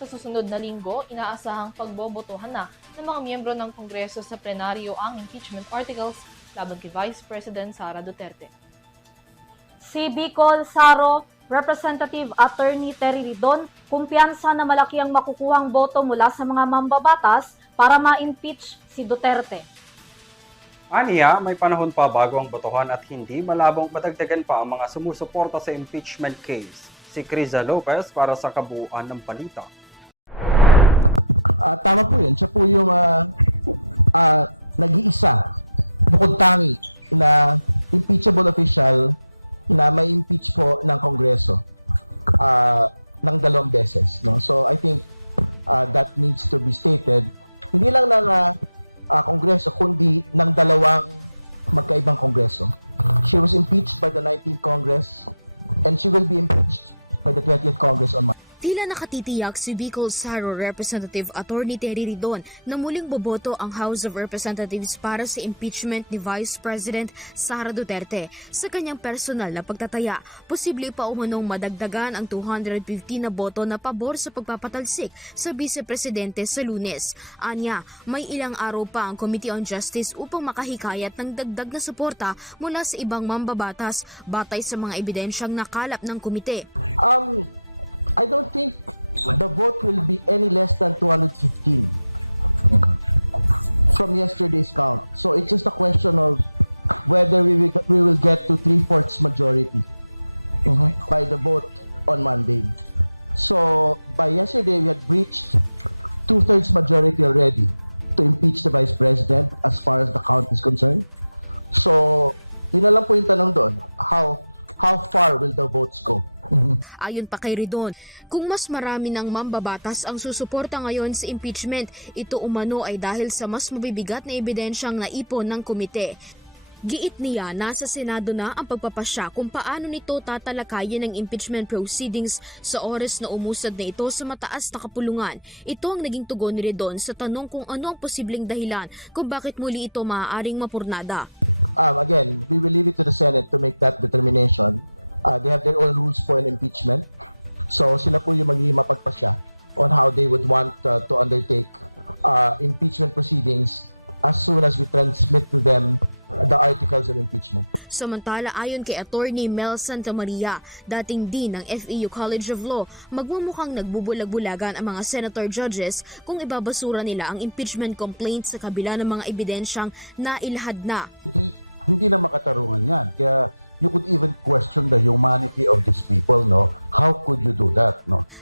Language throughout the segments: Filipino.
Sa susunod na linggo, inaasahang pagbobotohan na ng mga miyembro ng Kongreso sa plenaryo ang impeachment articles laban kay Vice President Sara Duterte. Si Bicol Saro Representative Attorney Terry Ridon, kumpiyansa na malaki ang makukuhang boto mula sa mga mambabatas para ma-impeach si Duterte. Aniya, may panahon pa bago ang botohan at hindi malabong madagdagan pa ang mga sumusuporta sa impeachment case. Si Criza Lopez para sa kabuuan ng balita. Tila nakatitiyak si Bicol Saro Representative Attorney Terry Ridon na muling boboto ang House of Representatives para sa impeachment ni Vice President Sara Duterte sa kanyang personal na pagtataya. Posible pa umanong madagdagan ang 250 na boto na pabor sa pagpapatalsik sa Vice-Presidente sa Lunes. Anya, may ilang araw pa ang Committee on Justice upang makahikayat ng dagdag na suporta mula sa ibang mambabatas batay sa mga ebidensyang nakalap ng komite. Ayon pa kay Ridon, kung mas marami ng mambabatas ang susuporta ngayon sa impeachment, ito umano ay dahil sa mas mabibigat na ebidensyang naipon ng komite. Giit niya, nasa Senado na ang pagpapasya kung paano nito tatalakayin ang impeachment proceedings sa oras na umusad na ito sa mataas na kapulungan. Ito ang naging tugon ni Ridon sa tanong kung ano ang posibleng dahilan kung bakit muli ito maaaring mapurnada. Samantala, ayon kay Attorney Mel Santamaria, dating dean ng FEU College of Law, magmumukhang nagbubulag-bulagan ang mga senator judges kung ibabasura nila ang impeachment complaint sa kabila ng mga ebidensyang nailahad na.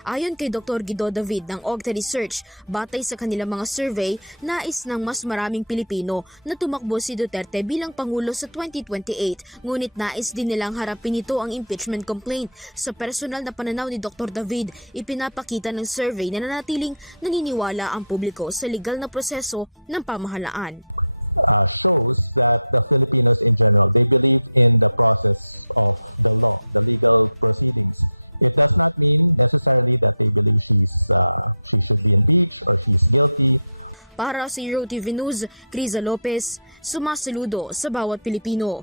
Ayon kay Dr. Guido David ng Ogta Research, batay sa kanilang mga survey, nais ng mas maraming Pilipino na tumakbo si Duterte bilang Pangulo sa 2028, ngunit nais din nilang harapin ito ang impeachment complaint. Sa personal na pananaw ni Dr. David, ipinapakita ng survey na nanatiling naniniwala ang publiko sa legal na proseso ng pamahalaan. Para sa Euro TV News, Criza Lopez, sumasaludo sa bawat Pilipino.